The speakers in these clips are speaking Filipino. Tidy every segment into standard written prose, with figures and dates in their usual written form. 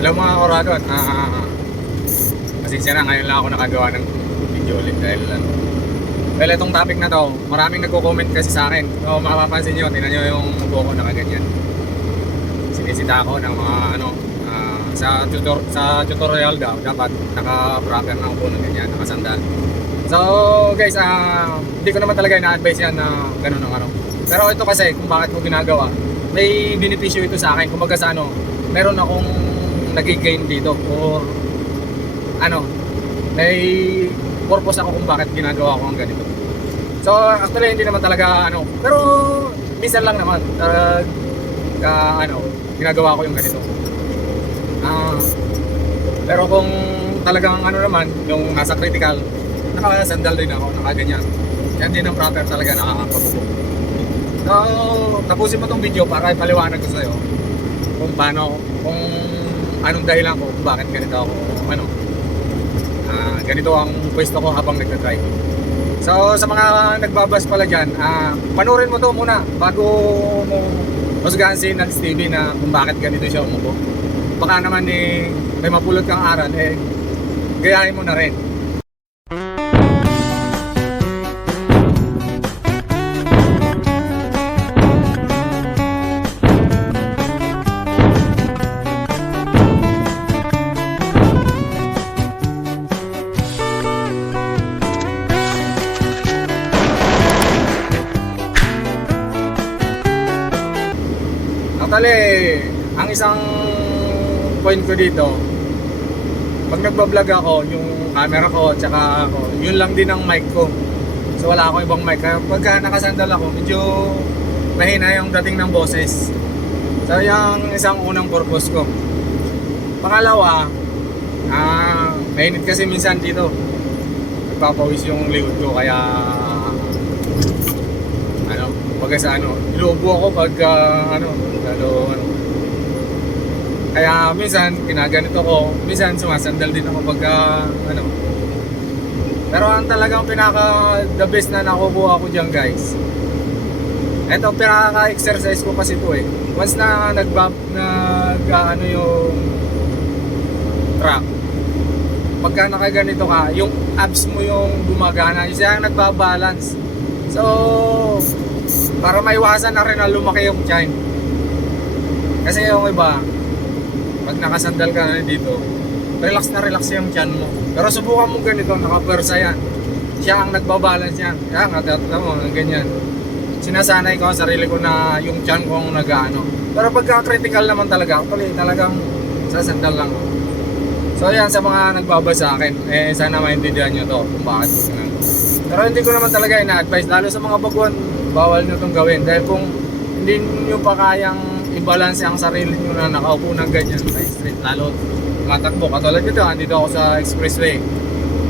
Hello mga Korado at pasensya na, ngayon lang ako nakagawa ng video ulit dahil well, itong topic na to, maraming nagko-comment kasi sa akin. So mapapansin nyo, tingnan nyo yung buko ko nakaganyan. Sinisita ako ng mga sa tutorial daw, dapat naka-proper na upo ng ganyan, nakasandal. So guys, hindi ko naman talaga ina-advise yan na ganun ang Pero ito kasi, kung bakit ko ginagawa, may benepisyo ito sa akin. Kumbaga sa meron akong nag-gain dito or may purpose ako kung bakit ginagawa ko ang ganito. So actually hindi naman talaga pero minsan lang naman ginagawa ko yung ganito. Pero kung talagang naman, yung nasa critical, nakasandal din ako, nakaganyan. Yan din ang proper talaga nakakapagbuko. So tapusin mo tong video para ipaliwanag ko sa'yo kung paano, kung anong dahilan ko kung bakit ganito ako, ganito ang pwesto ko habang nagka-drive. So sa mga nagbabas pala dyan, panoorin mo to muna bago mo husgahan si Nads TV na kung bakit ganito siya umupo. Baka naman may mapulot kang aral, gayahin mo na rin. Actually, ang isang point ko dito, pag nagbablog ako, yung camera ko, tsaka ako, yun lang din ang mic ko. So wala akong ibang mic. Kaya pagka nakasandal ako, medyo mahina yung dating ng boses. So yung isang unang purpose ko. Pangalawa, mainit kasi minsan dito. Nagpapawis yung likod ko, kaya pagka sa ilubo ako pagka kaya minsan ginaganito ko, minsan sumasandal din ako pagka pero ang talagang pinaka the best na nakukuha ko dyan guys, eto pinaka-exercise ko kasi ito once na yung track, pagka nakaganito ka, yung abs mo yung gumagana, yung siya ang nagbabalance. So para maiwasan na rin na lumaki yung tiyan. Kasi yung iba, pag nakasandal ka na dito, relax na relax yung tiyan mo. Pero subukan mo ganito, nakapersa yan. Siya ang nagbabalance yan. Kaya nga, tatlo mo, ganyan. Sinasanay ko ang sarili ko na yung tiyan ko ang nag-ano. Pero pagka critical naman talaga, actually talagang sasandal lang. So yan, sa mga nagbabasa sa akin, sana maintindihan nyo to kung bakit ko ginagawa. Pero hindi ko naman talaga ina-advise, lalo sa mga baguhan, bawal nyo itong gawin. Dahil kung hindi nyo pa kayang i-balance ang sarili nyo na nakaupo ng ganyan sa street, lalo matakbo. Katulad nito, andito ako sa expressway.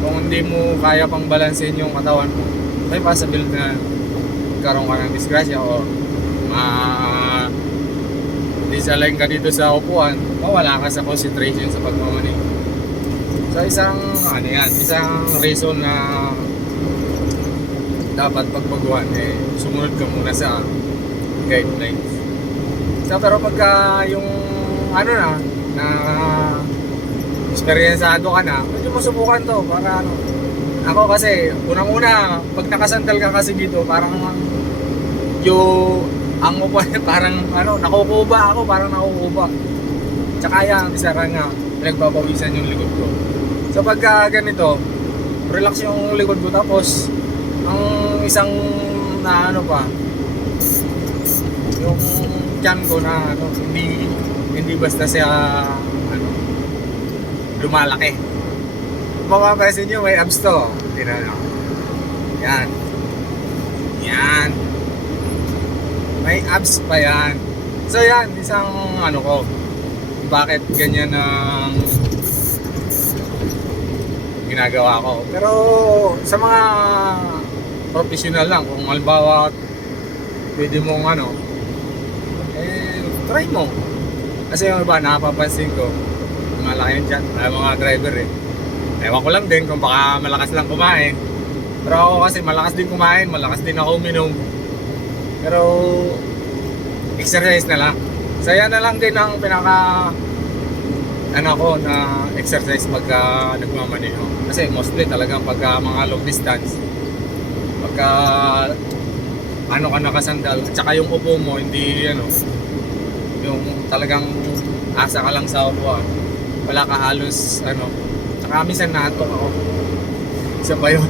Kung hindi mo kaya pang balansin yung katawan mo, may possible na magkaroon ka ng disgrasya o disalign ka dito sa upuan, mawala ka sa concentration sa pagmamanig. So isang isang reason na dapat pagbaguhan, sumunod ka muna sa guidelines. So pero pagka yung na eksperyensado ka na, medyo masubukan to para ako kasi unang-una pag nakasandal ka kasi dito, parang ang upuan parang nakukuba ako, parang nakukuba. Tsaka yan, isa ka nga nagpapawisan yung likod ko. So pagka ganito, relax yung likod ko, tapos ang isang yung tiyan ko na hindi basta siya lumalaki. Mapapansin nyo, may abs to. Yan. May abs pa yan. So yan, isang ko, bakit ganyan ang ginagawa ko. Pero sa mga professional lang, kung halimbawa pwede mong try mo. Kasi yung iba, napapansin ko malaki yun dyan, mga driver ewan ko lang din kung baka malakas lang kumain. Pero ako kasi malakas din kumain, malakas din ako uminom. Pero exercise na lang. So yan na lang din ang pinaka ano ko na exercise pagka nagmamaneho. Kasi mostly talagang pagka mga long distance, pagka ano ka nakasandal, at saka yung upo mo, hindi ano, yung talagang asa ka lang sa upuan. Wala ka halos ano, saka minsan natok ako. Isa pa yun.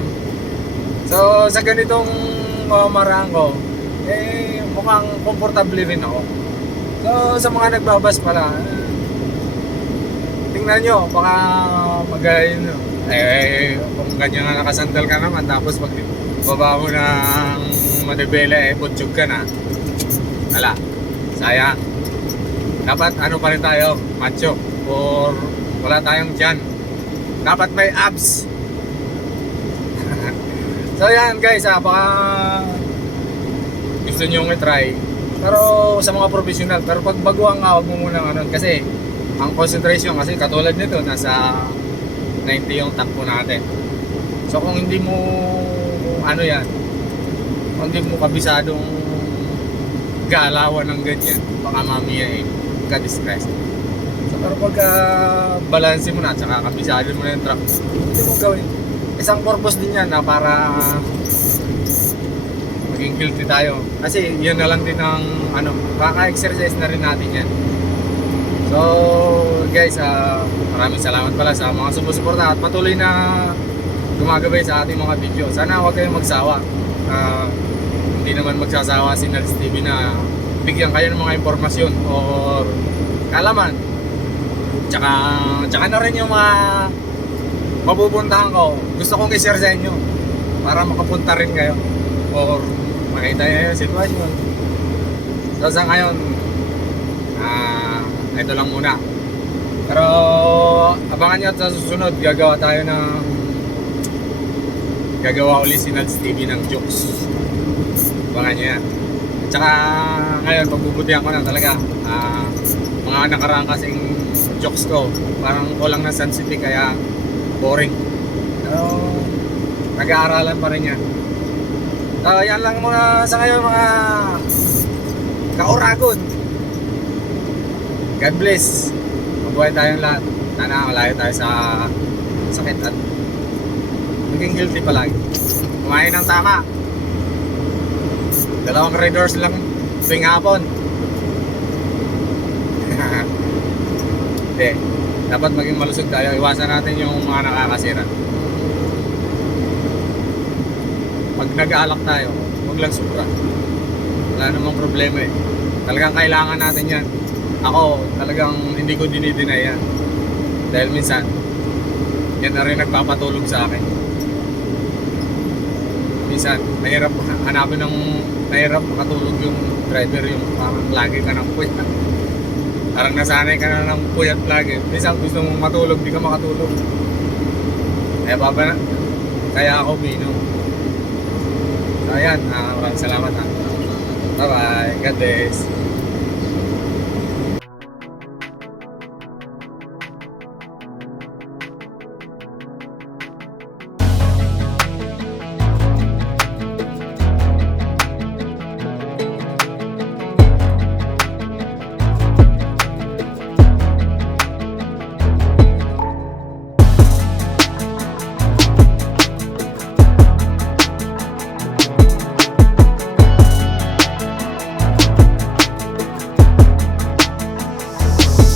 So sa ganitong marang ko, eh mukhang komportable rin ako. So sa mga nagbabas pala, tingnan nyo, baka magayon nyo. Kung ganyan nga nakasandal ka naman, tapos pag baba mo ng Madibela, butsyog ka na. Wala, sayang. Dapat ano pa rin tayo, macho. Or wala tayong tiyan. Dapat may abs. So yan guys, baka gusto nyo i-try. Pero sa mga professional, pero pag baguhan nga, huwag mo munang ano. Kasi ang concentration kasi katulad nito, nasa 90 yung takbo natin. So kung hindi mo ano yan, kung hindi mo kabisadong galawan ng ganyan, baka mamaya ka-distress. So pero pagka balansin mo na, tsaka kabisado mo na yung truck, hindi mo gawin. Isang purpose din yan na para maging healthy tayo. Kasi yun na lang din ang ano, kaka-exercise na rin natin yan. So guys, maraming salamat pala sa mga sumusuporta at patuloy na gumagabay sa ating mga video. Sana huwag kayong magsawa. Hindi naman magsasawa si Nals TV na bigyan kayo ng mga impormasyon or kalaman. Tsaka na rin yung mga mapupuntahan ko. Gusto kong i-share sa inyo para makapunta rin kayo or makita nyo yung sitwasyon. So sa ngayon, ito lang muna. Pero abangan nyo at sa susunod gagawa ulit si Nals TV ng jokes. Abangan nyo yan. At saka ngayon pagbubutihan ko na talaga mga nakaraang kasing jokes ko parang kulang na sensitive kaya boring. Pero nag-aaralan pa rin yan. So yan lang muna sa ngayon mga kauragon. God bless. Mabuhay tayong lahat. Sana malayo tayo sa sakit at maging healthy palagi. Kumain ng tama. 2 red doors lang tuwing hapon. Hindi. Dapat maging malusog tayo. Iwasan natin yung mga nakakasira. Pag nag-aalak tayo, huwag lang sobra. Wala namang problema eh. Talagang kailangan natin yan. Ako, talagang hindi ko dinideny yan. Dahil minsan, yan na rin nagpapatulog sa akin. Minsan, nahirap makatulog yung driver, yung parang lagi ka ng puyat. Parang nasanay ka na ng puyat lagi. Minsan gusto mong matulog, di ka makatulog. Kaya ako minom. So ayan, maraming salamat ha. Bye bye, God bless.